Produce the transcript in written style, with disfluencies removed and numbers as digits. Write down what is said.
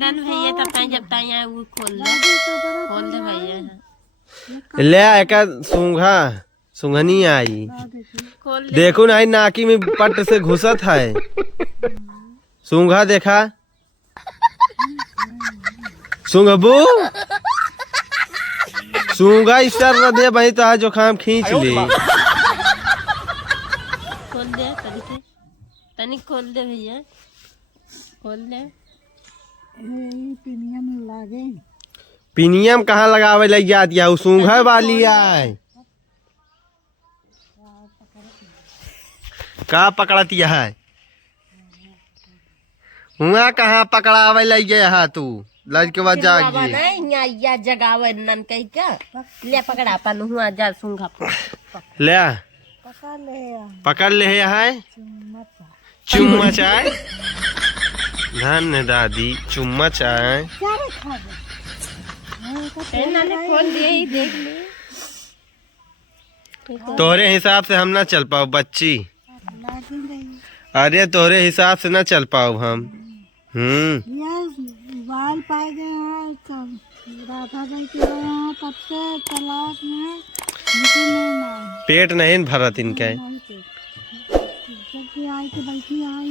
दन भैया तब तक जब तक यहाँ वो खोल दे भैया ले एक सूंघा सूंघनी आई खोल दे देखो ना नाकी में पट से घुसत है सूंघा देखा सूंघबू सूंघा इस तरह दे भाई तो जोखाम खींच ले खोल दे तनिक खोल दे भैया खोल दे पिनियम कहाँ लगावे लग जाती है सूंघा वाली है का पकड़ती है हुआ कहाँ पकड़ावे लग गया है तू लड़के जागी या जगावे नन कह के ले पकड़ा पन हुआ जा सूंघा ले पकड़ ले है चुम्मच आए धन दादी चुम्मच आए खोल दिए देख ले तोहरे हिसाब से हम ना चल पाओ बच्ची अरे तोहरे हिसाब से ना चल पाओ हम बाल पाए गए हैं राधा भाई के यहाँ तब से तलाक में पेट नहीं भरत इनके जब आई तो बैठी आई